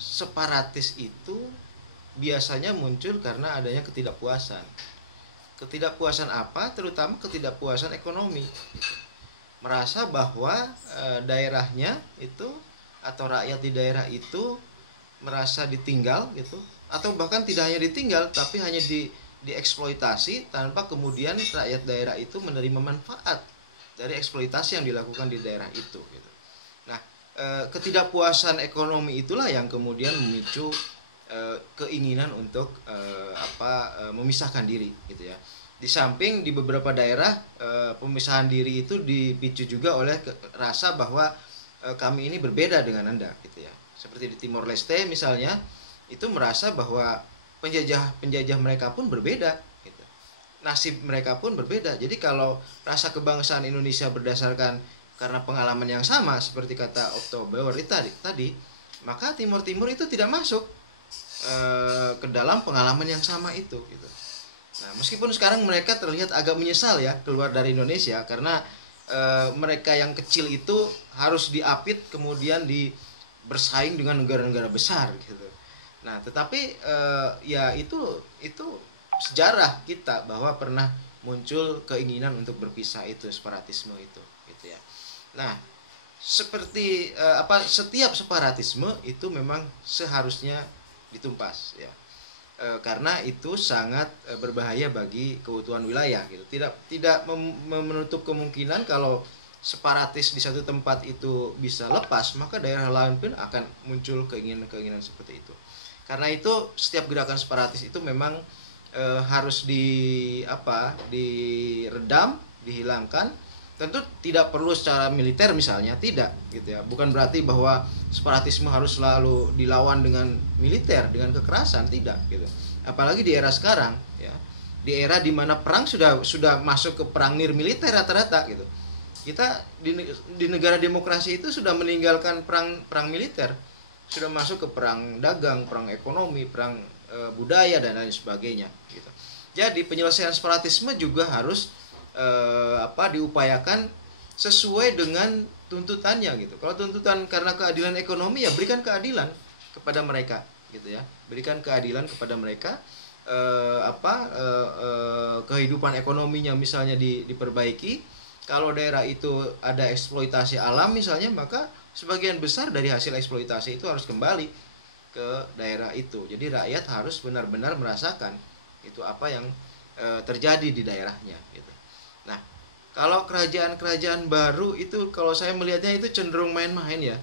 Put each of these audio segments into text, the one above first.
separatis itu biasanya muncul karena adanya ketidakpuasan. Ketidakpuasan apa? Terutama ketidakpuasan ekonomi. Merasa bahwa daerahnya itu atau rakyat di daerah itu merasa ditinggal gitu, atau bahkan tidak hanya ditinggal tapi hanya dieksploitasi tanpa kemudian rakyat daerah itu menerima manfaat dari eksploitasi yang dilakukan di daerah itu gitu. Nah, ketidakpuasan ekonomi itulah yang kemudian memicu keinginan untuk memisahkan diri gitu ya. Di samping di beberapa daerah pemisahan diri itu dipicu juga oleh rasa bahwa kami ini berbeda dengan Anda gitu ya. Seperti di Timor Leste misalnya, itu merasa bahwa penjajah mereka pun berbeda gitu. Nasib mereka pun berbeda. Jadi kalau rasa kebangsaan Indonesia berdasarkan karena pengalaman yang sama seperti kata Okto Bauer tadi, maka Timur Timur itu tidak masuk ke dalam pengalaman yang sama itu gitu. Nah, meskipun sekarang mereka terlihat agak menyesal ya keluar dari Indonesia karena mereka yang kecil itu harus diapit kemudian bersaing dengan negara-negara besar gitu. Nah, tetapi ya itu sejarah kita bahwa pernah muncul keinginan untuk berpisah itu, separatisme itu gitu ya. Nah, seperti setiap separatisme itu memang seharusnya ditumpas ya. Karena itu sangat berbahaya bagi keutuhan wilayah gitu. Tidak menutup kemungkinan kalau separatis di satu tempat itu bisa lepas, maka daerah lain pun akan muncul keinginan-keinginan seperti itu. Karena itu setiap gerakan separatis itu memang harus diredam, dihilangkan. Tentu tidak perlu secara militer misalnya, tidak gitu ya. Bukan berarti bahwa separatisme harus selalu dilawan dengan militer, dengan kekerasan, tidak gitu. Apalagi di era sekarang ya. Di era di mana perang sudah masuk ke perang nirmiliter rata-rata gitu. Kita di negara demokrasi itu sudah meninggalkan perang militer. Sudah masuk ke perang dagang, perang ekonomi, perang budaya dan lain sebagainya gitu. Jadi penyelesaian separatisme juga harus diupayakan sesuai dengan tuntutannya gitu. Kalau tuntutan karena keadilan ekonomi ya berikan keadilan kepada mereka gitu ya. Berikan keadilan kepada mereka kehidupan ekonominya misalnya diperbaiki. Kalau daerah itu ada eksploitasi alam misalnya, maka sebagian besar dari hasil eksploitasi itu harus kembali ke daerah itu. Jadi rakyat harus benar-benar merasakan itu apa yang terjadi di daerahnya gitu. Nah, kalau kerajaan-kerajaan baru itu kalau saya melihatnya itu cenderung main-main ya.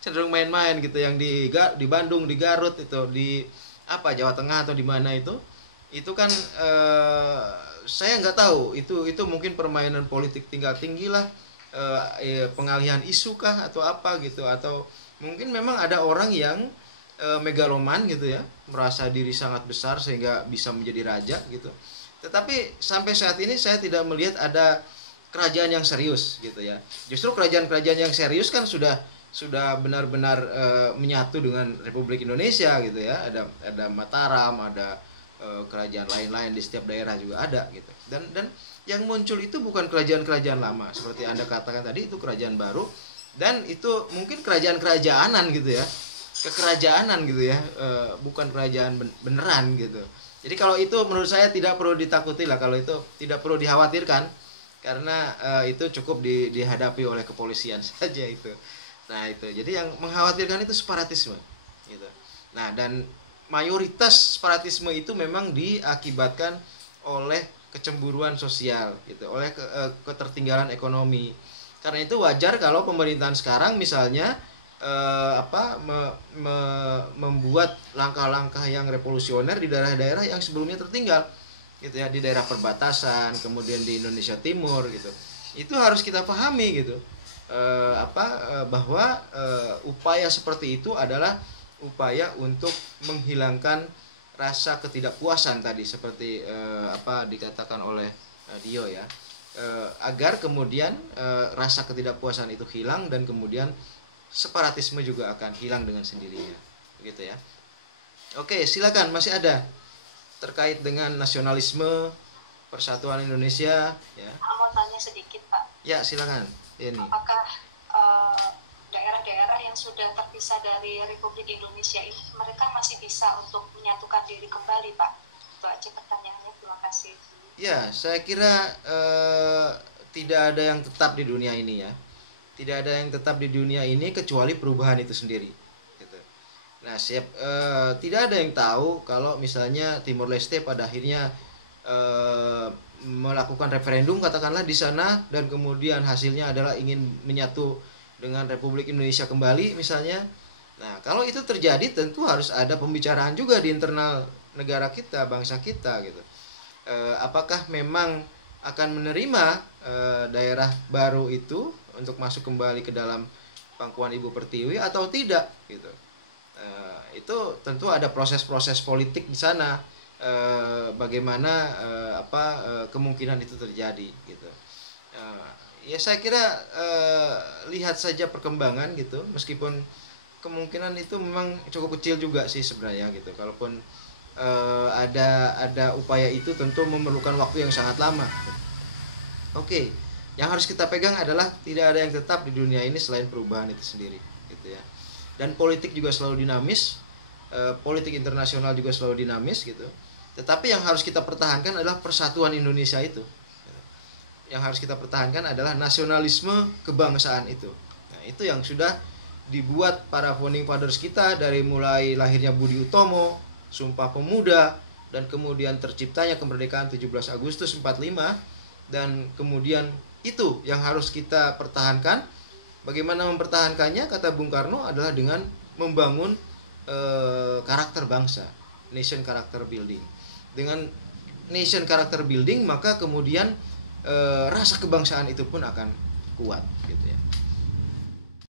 Cenderung main-main gitu, yang di Bandung, di Garut itu, di Jawa Tengah atau di mana itu kan saya nggak tahu itu mungkin permainan politik tinggal tinggi lah, pengalihan isu kah atau apa gitu, atau mungkin memang ada orang yang megaloman gitu ya, merasa diri sangat besar sehingga bisa menjadi raja gitu. Tetapi sampai saat ini saya tidak melihat ada kerajaan yang serius gitu ya. Justru kerajaan-kerajaan yang serius kan sudah benar-benar menyatu dengan Republik Indonesia gitu ya. Ada Mataram, ada kerajaan lain-lain di setiap daerah juga ada gitu. Dan yang muncul itu bukan kerajaan-kerajaan lama seperti Anda katakan tadi, itu kerajaan baru, dan itu mungkin kerajaan-kerajanan gitu ya. Kekerajaanan gitu ya, bukan kerajaan beneran gitu. Jadi kalau itu menurut saya tidak perlu ditakuti lah, kalau itu tidak perlu dikhawatirkan karena itu cukup dihadapi oleh kepolisian saja itu. Nah itu, jadi yang mengkhawatirkan itu separatisme gitu. Nah, dan mayoritas separatisme itu memang diakibatkan oleh kecemburuan sosial gitu, oleh ketertinggalan ekonomi. Karena itu wajar kalau pemerintahan sekarang misalnya membuat langkah-langkah yang revolusioner di daerah-daerah yang sebelumnya tertinggal gitu ya, di daerah perbatasan, kemudian di Indonesia Timur gitu. Itu harus kita pahami gitu, bahwa upaya seperti itu adalah upaya untuk menghilangkan rasa ketidakpuasan tadi seperti dikatakan oleh Dio ya, agar kemudian rasa ketidakpuasan itu hilang dan kemudian separatisme juga akan hilang dengan sendirinya begitu ya. Oke, silakan, masih ada terkait dengan nasionalisme, persatuan Indonesia ya. Mau tanya sedikit Pak. Ya silakan ini. Apakah daerah-daerah yang sudah terpisah dari Republik Indonesia ini, mereka masih bisa untuk menyatukan diri kembali, Pak? Itu aja pertanyaannya, terima kasih. Ya, saya kira tidak ada yang tetap di dunia ini ya. Tidak ada yang tetap di dunia ini kecuali perubahan itu sendiri. Gitu. Nah, tidak ada yang tahu kalau misalnya Timor Leste pada akhirnya melakukan referendum katakanlah di sana dan kemudian hasilnya adalah ingin menyatu dengan Republik Indonesia kembali misalnya. Nah, kalau itu terjadi tentu harus ada pembicaraan juga di internal negara kita, bangsa kita gitu. Apakah memang akan menerima daerah baru itu untuk masuk kembali ke dalam pangkuan Ibu Pertiwi atau tidak gitu. Itu tentu ada proses-proses politik di sana, bagaimana kemungkinan itu terjadi gitu. Ya saya kira lihat saja perkembangan gitu, meskipun kemungkinan itu memang cukup kecil juga sih sebenarnya gitu. Kalaupun ada upaya itu tentu memerlukan waktu yang sangat lama. Oke, yang harus kita pegang adalah tidak ada yang tetap di dunia ini selain perubahan itu sendiri, gitu ya. Dan politik juga selalu dinamis, politik internasional juga selalu dinamis, gitu. Tetapi yang harus kita pertahankan adalah persatuan Indonesia itu. Yang harus kita pertahankan adalah nasionalisme kebangsaan itu. Nah, itu yang sudah dibuat para founding fathers kita dari mulai lahirnya Budi Utomo, Sumpah Pemuda, dan kemudian terciptanya kemerdekaan 17 Agustus 45, dan kemudian itu yang harus kita pertahankan. Bagaimana mempertahankannya, kata Bung Karno, adalah dengan membangun karakter bangsa, nation character building. Dengan nation character building, maka kemudian rasa kebangsaan itu pun akan kuat gitu ya.